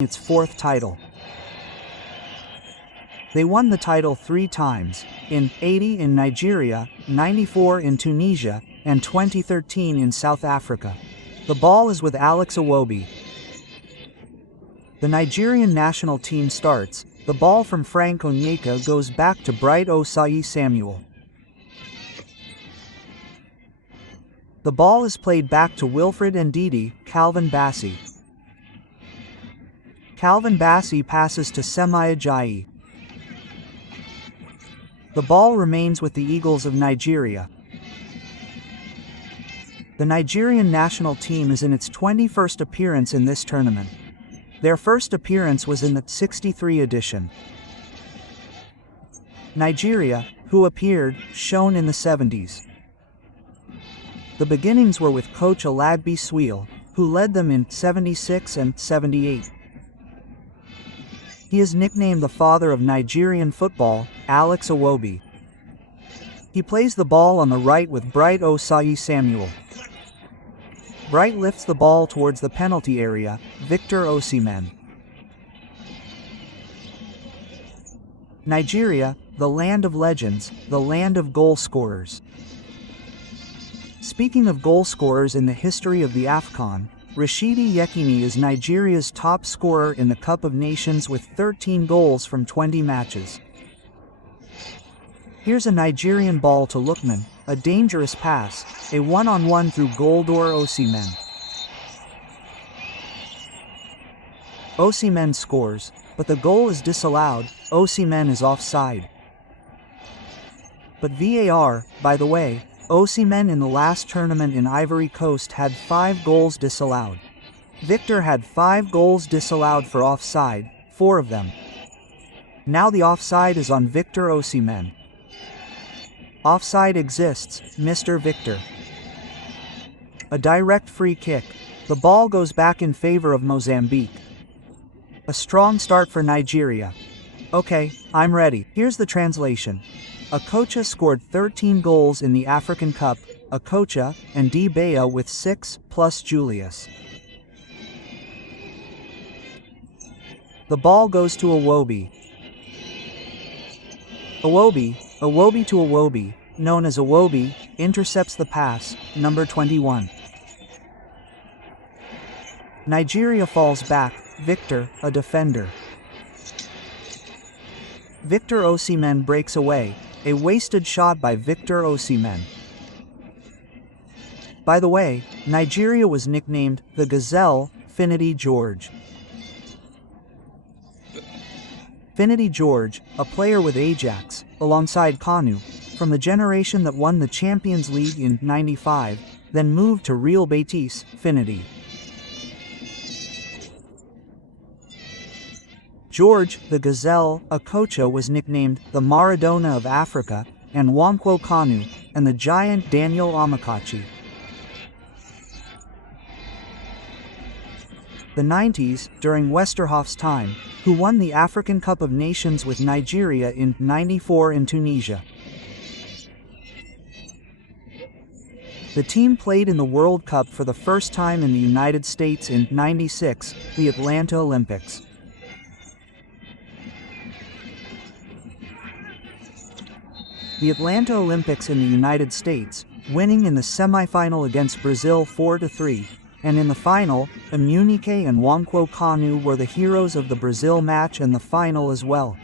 its fourth title. They won the title 3 times, in 80 in Nigeria, 94 in Tunisia, and 2013 in South Africa. The ball is with Alex Iwobi. The Nigerian national team starts. The ball from Frank Onyeka goes back to Bright Osayi Samuel. The ball is played back to Wilfred Ndidi, Calvin Bassey. Calvin Bassey passes to Semi Ajayi. The ball remains with the Eagles of Nigeria. The Nigerian national team is in its 21st appearance in this tournament. Their first appearance was in the '63 edition. Nigeria, who appeared, shown in the '70s. The beginnings were with coach Alagbi Swiel, who led them in '76 and '78. He is nicknamed the father of Nigerian football, Alex Iwobi. He plays the ball on the right with Bright Osayi Samuel. Bright lifts the ball towards the penalty area, Victor Osimhen. Nigeria, the land of legends, the land of goal scorers. Speaking of goal scorers in the history of the AFCON, Rashidi Yekini is Nigeria's top scorer in the Cup of Nations with 13 goals from 20 matches. Here's a Nigerian ball to Lookman, a dangerous pass, a one-on-one through goaldoor Osimhen. Osimhen scores, but the goal is disallowed. Osimhen is offside. But VAR, by the way, Osimhen in the last tournament in Ivory Coast had 5 goals disallowed. Victor had 5 goals disallowed for offside, 4 of them. Now the offside is on Victor Osimhen. Offside exists, Mr. Victor. A direct free kick. The ball goes back in favor of Mozambique. A strong start for Nigeria. Okay, I'm ready. Here's the translation. Okocha scored 13 goals in the African Cup, Okocha, and Dibea with 6, plus Julius. The ball goes to Iwobi. Iwobi to Iwobi, known as Iwobi, intercepts the pass, number 21. Nigeria falls back, Victor, a defender. Victor Osimhen breaks away, a wasted shot by Victor Osimhen. By the way, Nigeria was nicknamed the Gazelle, Finidi George. Finidi George, a player with Ajax, alongside Kanu, from the generation that won the Champions League in '95, then moved to Real Betis, Finidi. George, the Gazelle, Okocha was nicknamed the Maradona of Africa, and Nwankwo Kanu, and the giant Daniel Amokachi. The 90s, during Westerhof's time, who won the African Cup of Nations with Nigeria in '94 in Tunisia. The team played in the World Cup for the first time in the United States in '96, the Atlanta Olympics. The Atlanta Olympics in the United States, winning in the semi-final against Brazil 4-3, and in the final, Emunike and Nwankwo Kanu were the heroes of the Brazil match and the final as well.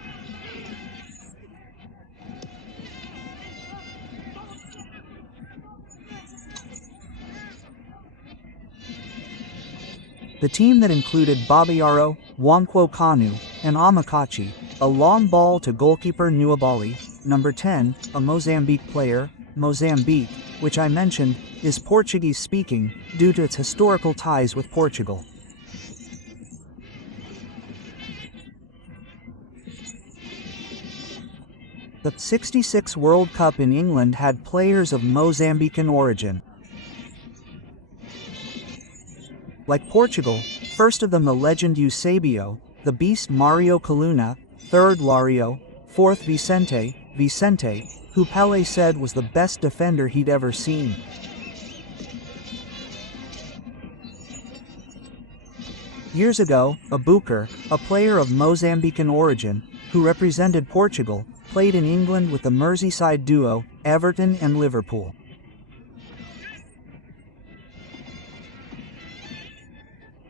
The team that included Babayaro, Nwankwo Kanu, and Amokachi, a long ball to goalkeeper Nwabali, number 10, a Mozambique player. Mozambique, which I mentioned, is Portuguese-speaking, due to its historical ties with Portugal. The '66 World Cup in England had players of Mozambican origin. Like Portugal, first of them the legend Eusebio, the beast Mario Coluna, third Lario, fourth Vicente, who Pelé said was the best defender he'd ever seen. Years ago, Abuker, a player of Mozambican origin, who represented Portugal, played in England with the Merseyside duo, Everton and Liverpool.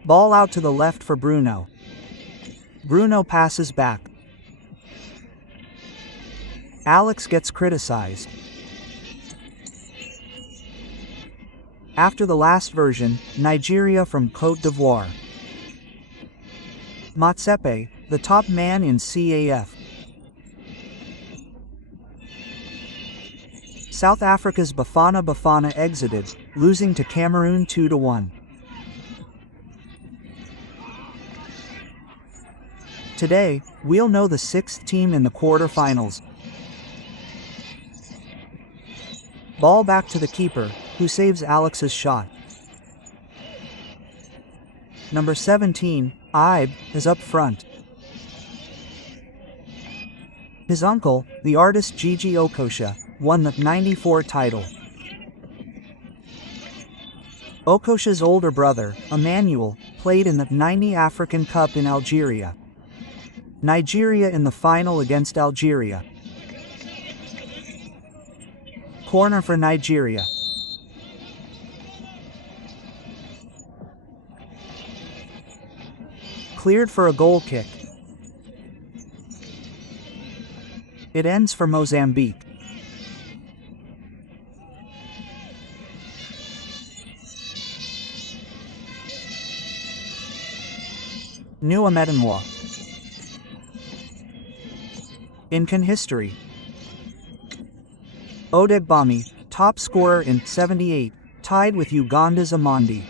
Ball out to the left for Bruno. Bruno passes back. Alex gets criticized. After the last version, Nigeria from Côte d'Ivoire. Motsepe, the top man in CAF. South Africa's Bafana exited, losing to Cameroon 2-1. Today, we'll know the sixth team in the quarter-finals. Ball back to the keeper, who saves Alex's shot. Number 17, Ibe, is up front. His uncle, the artist Gigi Okocha, won the '94 title. Okocha's older brother, Emmanuel, played in the '90 African Cup in Algeria. Nigeria in the final against Algeria. Corner for Nigeria. Cleared for a goal kick. It ends for Mozambique. Nuametanwa. Incan history. Odegbami, top scorer in '78, tied with Uganda's Amandi.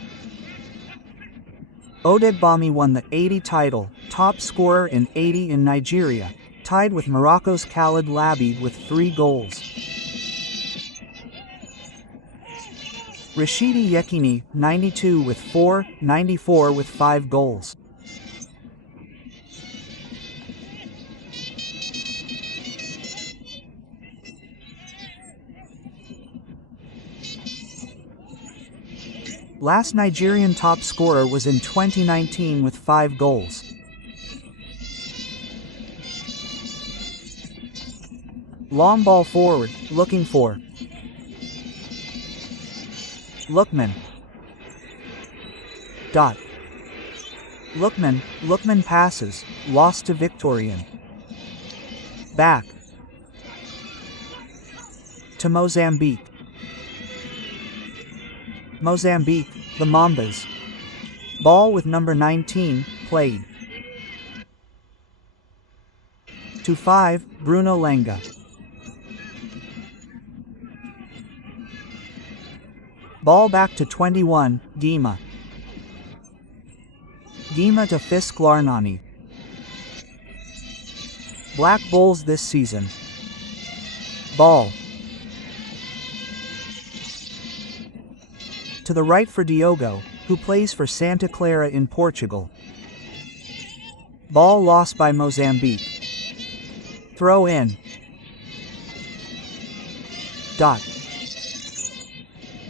Odegbami won the '80 title, top scorer in '80 in Nigeria, tied with Morocco's Khalid Labid with 3 goals. Rashidi Yekini, '92 with 4, '94 with 5 goals. Last Nigerian top scorer was in 2019 with 5 goals. Long ball forward, looking for Lookman. Lookman passes, lost to Victorian. Back to Mozambique. Mozambique, the Mambas. Ball with number 19, played. To 5, Bruno Lenga. Ball back to 21, Gima. Gima to Fisk Larnani. Black Bulls this season. Ball. To the right for Diogo, who plays for Santa Clara in Portugal. Ball lost by Mozambique. Throw in.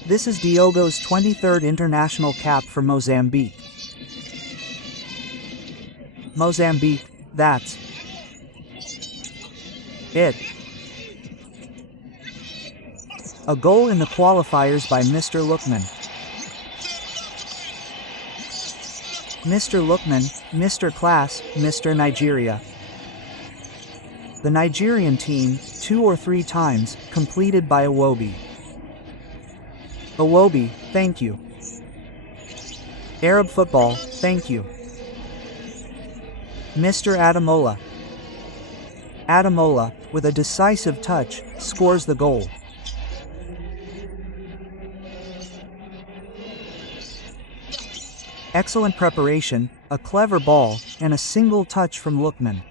This is Diogo's 23rd international cap for Mozambique. Mozambique, that's it. A goal in the qualifiers by Mr. Lookman. Mr. Lookman, Mr. Class, Mr. Nigeria. The Nigerian team, 2 or 3 times, completed by Iwobi. Iwobi, thank you. Arab football, thank you. Mr. Adamola. Adamola, with a decisive touch, scores the goal. Excellent preparation, a clever ball, and a single touch from Lookman.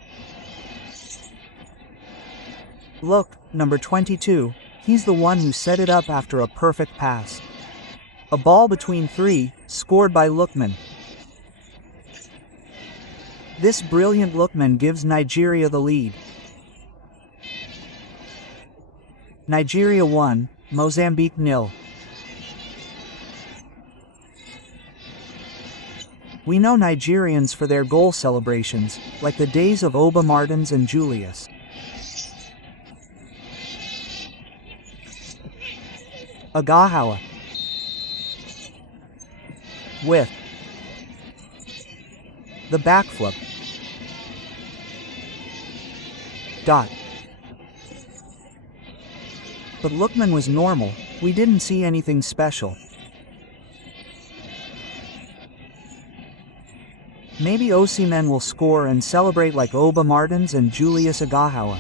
Look, number 22, he's the one who set it up after a perfect pass. A ball between 3, scored by Lookman. This brilliant Lookman gives Nigeria the lead. Nigeria 1, Mozambique 0. We know Nigerians for their goal celebrations, like the days of Oba Martins and Julius. Agahawa. With the backflip. Dot. But Lookman was normal, we didn't see anything special. Maybe Osimhen will score and celebrate like Oba Martins and Julius Agahawa.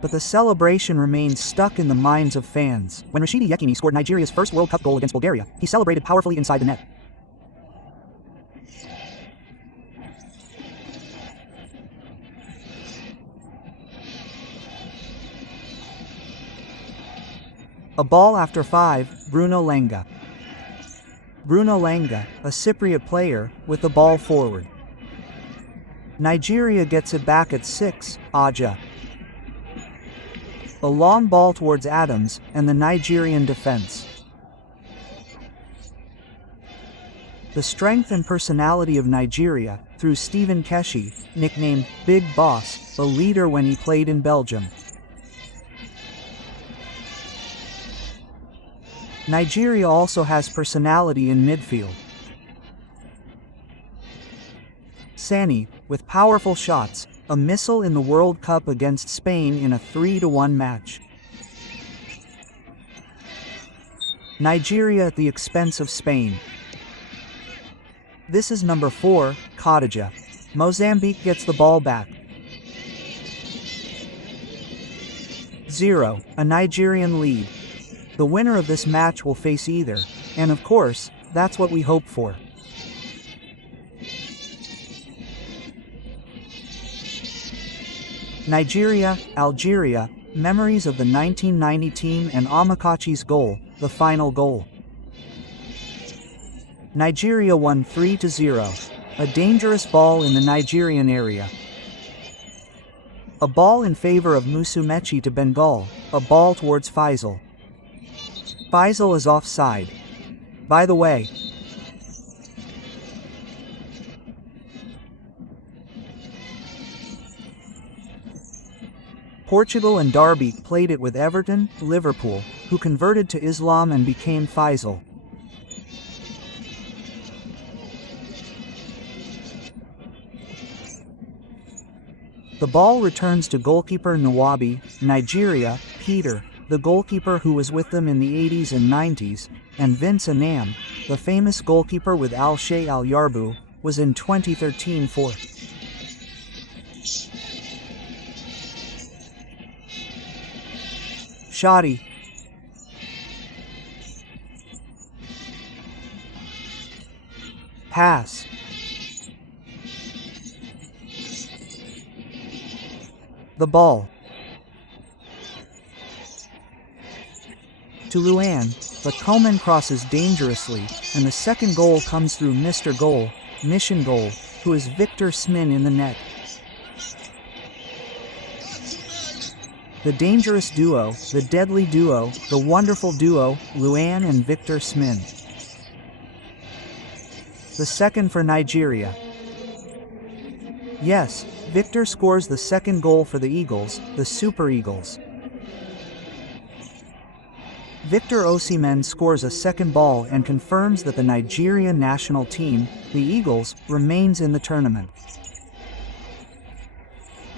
But the celebration remains stuck in the minds of fans. When Rashidi Yekini scored Nigeria's first World Cup goal against Bulgaria, he celebrated powerfully inside the net. A ball after 5, Bruno Lenga. Bruno Lenga, a Cypriot player, with the ball forward. Nigeria gets it back at 6, Aja. A long ball towards Adams and the Nigerian defense. The strength and personality of Nigeria, through Stephen Keshi, nicknamed Big Boss, the leader when he played in Belgium. Nigeria also has personality in midfield. Sani, with powerful shots, a missile in the World Cup against Spain in a 3-1 match. Nigeria at the expense of Spain. This is number 4, Khadija. Mozambique gets the ball back. 0, a Nigerian lead. The winner of this match will face either, and of course, that's what we hope for. Nigeria, Algeria, memories of the 1990 team and Amakachi's goal, the final goal. Nigeria won 3-0. A dangerous ball in the Nigerian area. A ball in favor of Musumechi to Bengal, a ball towards Faisal. Faisal is offside. By the way, Portugal and Derby played it with Everton, Liverpool, who converted to Islam and became Faisal. The ball returns to goalkeeper Nwabi, Nigeria, Peter, the goalkeeper who was with them in the 80s and 90s, and Vince Anam, the famous goalkeeper with Al-Shay Al-Yarbu, was in 2013 for Shadi. Pass. The ball. To Luan, but Coman crosses dangerously, and the second goal comes through Mr. Goal, Mission Goal, who is Victor Smin in the net. The dangerous duo, the deadly duo, the wonderful duo, Luan and Victor Smin. The second for Nigeria. Yes, Victor scores the second goal for the Eagles, the Super Eagles. Victor Osimhen scores a second ball and confirms that the Nigerian national team, the Eagles, remains in the tournament.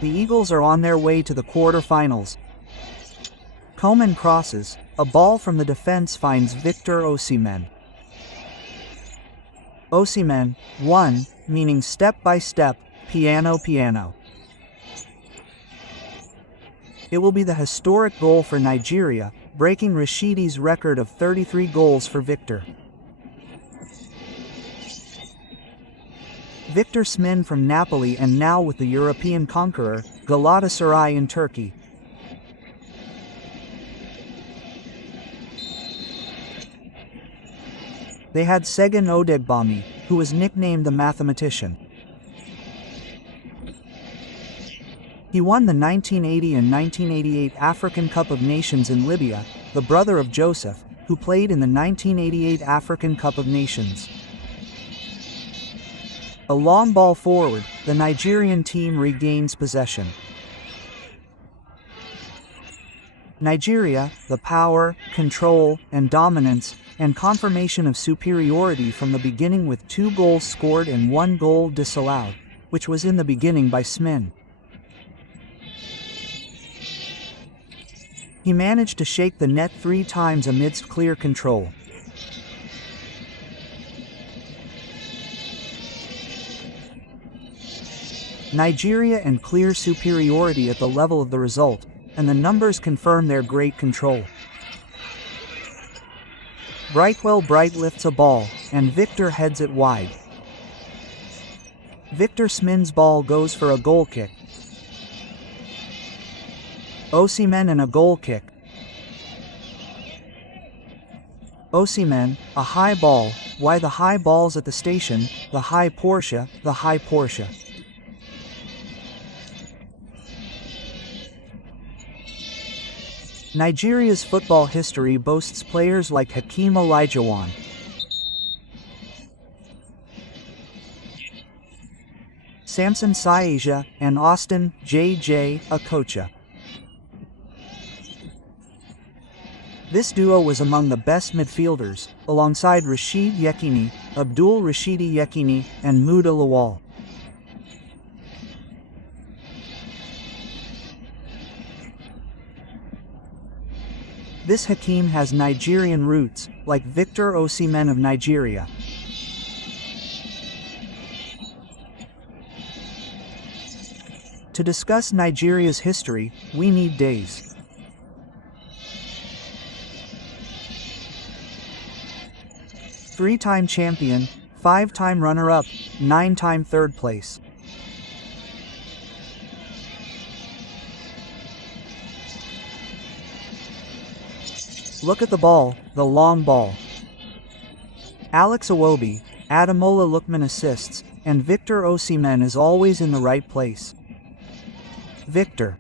The Eagles are on their way to the quarter-finals. Coman crosses, a ball from the defense finds Victor Osimhen. Osimhen, 1, meaning step by step, piano piano. It will be the historic goal for Nigeria, breaking Rashidi's record of 33 goals for Victor. Victor Smin from Napoli and now with the European conqueror, Galatasaray in Turkey. They had Segun Odegbami, who was nicknamed the mathematician. He won the 1980 and 1988 African Cup of Nations in Libya, the brother of Joseph, who played in the 1988 African Cup of Nations. A long ball forward, the Nigerian team regains possession. Nigeria, the power, control, and dominance, and confirmation of superiority from the beginning with 2 goals scored and 1 goal disallowed, which was in the beginning by Smin. He managed to shake the net 3 times amidst clear control. Nigeria and clear superiority at the level of the result, and the numbers confirm their great control. Bright lifts a ball, and Victor heads it wide. Victor Smin's ball goes for a goal kick. Osimhen and a goal kick. Osimhen, a high ball, why the high balls at the station, the high Porsche, the high Porsche. Nigeria's football history boasts players like Hakeem Olajuwon, Samson Saiyeja, and Austin J.J. Okocha. This duo was among the best midfielders, alongside Rashid Yekini, Abdul Rashidi Yekini, and Muda Lawal. This Hakeem has Nigerian roots, like Victor Osimhen of Nigeria. To discuss Nigeria's history, we need days. Three-time champion, 5-time runner-up, 9-time third place. Look at the ball, the long ball. Alex Iwobi, Ademola Lookman assists, and Victor Osimhen is always in the right place. Victor.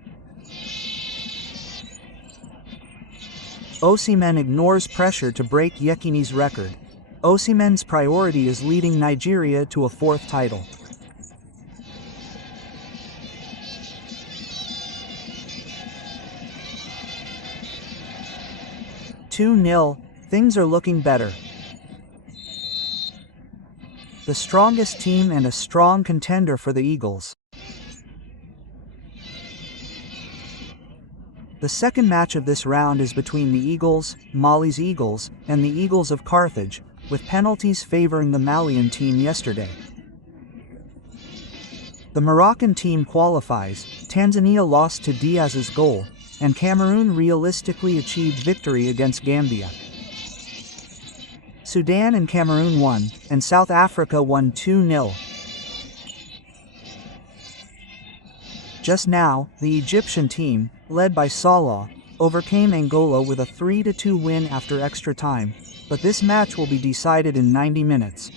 Osimhen ignores pressure to break Yekini's record. Osimhen's priority is leading Nigeria to a 4th title. "2-0, things are looking better. The strongest team and a strong contender for the Eagles." The second match of this round is between the Eagles, Mali's Eagles, and the Eagles of Carthage, with penalties favoring the Malian team yesterday. The Moroccan team qualifies, Tanzania lost to Diaz's goal, and Cameroon realistically achieved victory against Gambia. Sudan and Cameroon won, and South Africa won 2-0. Just now, the Egyptian team, led by Salah, overcame Angola with a 3-2 win after extra time, but this match will be decided in 90 minutes.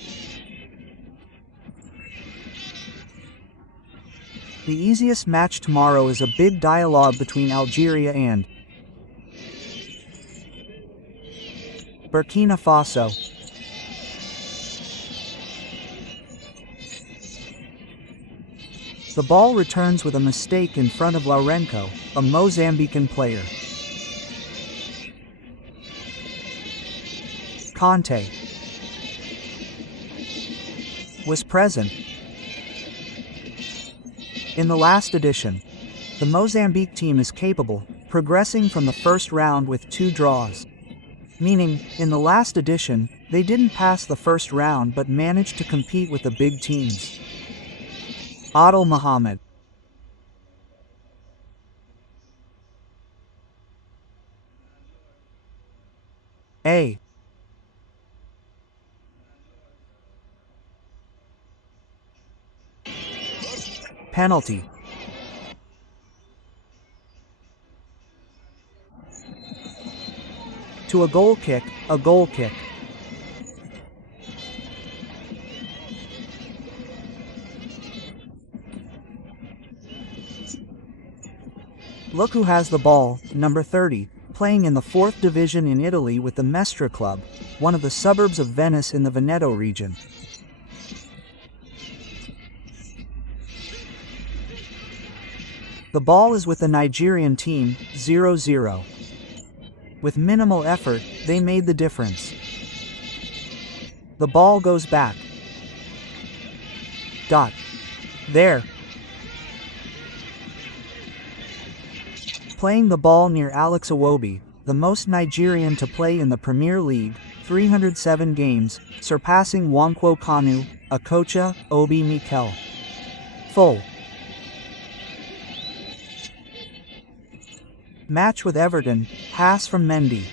The easiest match tomorrow is a big dialogue between Algeria and Burkina Faso. The ball returns with a mistake in front of Lourenço, a Mozambican player. Conte was present. In the last edition, the Mozambique team is capable, progressing from the first round with 2 draws. Meaning, in the last edition, they didn't pass the first round but managed to compete with the big teams. Adil Mohammed. A. Penalty. To a goal kick, a goal kick. Look who has the ball, number 30, playing in the 4th division in Italy with the Mestre club, one of the suburbs of Venice in the Veneto region. The ball is with the Nigerian team, 0-0. With minimal effort, they made the difference. The ball goes back. There. Playing the ball near Alex Iwobi, the most Nigerian to play in the Premier League, 307 games, surpassing Nwankwo Kanu, Okocha, Obi Mikel. Full. Match with Everton, pass from Mendy.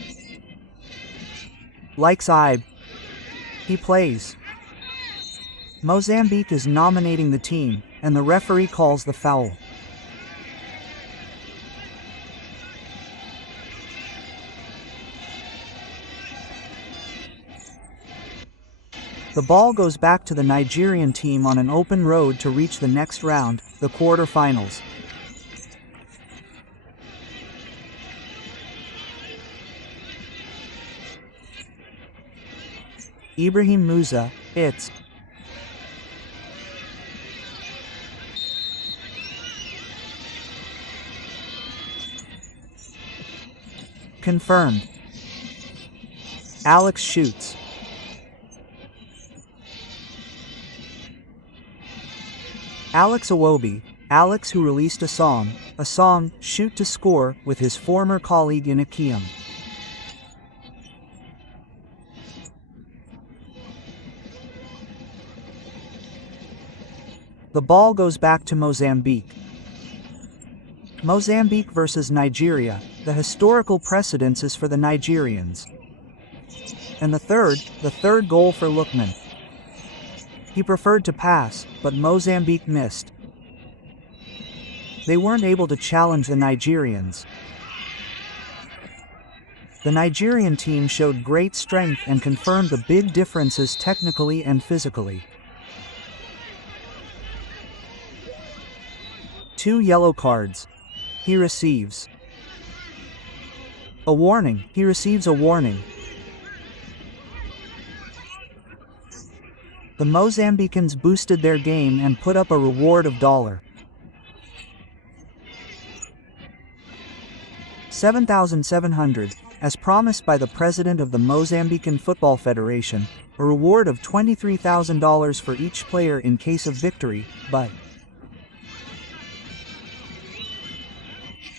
Likes Ibe. He plays. Mozambique is nominating the team, and the referee calls the foul. The ball goes back to the Nigerian team on an open road to reach the next round, the quarter-finals. Ibrahim Musa, it's confirmed. Alex shoots. Alex Iwobi, Alex who released a song, Shoot to Score, with his former colleague in Akiem. The ball goes back to Mozambique. Mozambique versus Nigeria, the historical precedence is for the Nigerians. And the third goal for Lookman. He preferred to pass, but Mozambique missed. They weren't able to challenge the Nigerians. The Nigerian team showed great strength and confirmed the big differences technically and physically. 2 yellow cards. He receives a warning. He receives a warning. The Mozambicans boosted their game and put up a reward of $7,700, as promised by the president of the Mozambican Football Federation, a reward of $23,000 for each player in case of victory, but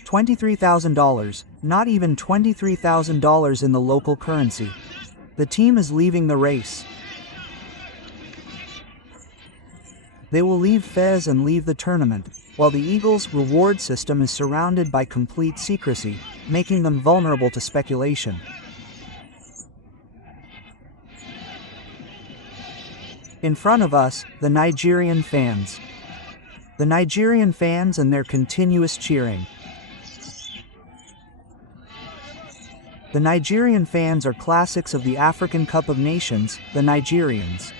$23,000, not even $23,000 in the local currency. The team is leaving the race. They will leave Fez and leave the tournament, while the Eagles' reward system is surrounded by complete secrecy, making them vulnerable to speculation. In front of us, the Nigerian fans. The Nigerian fans and their continuous cheering. The Nigerian fans are classics of the African Cup of Nations, the Nigerians.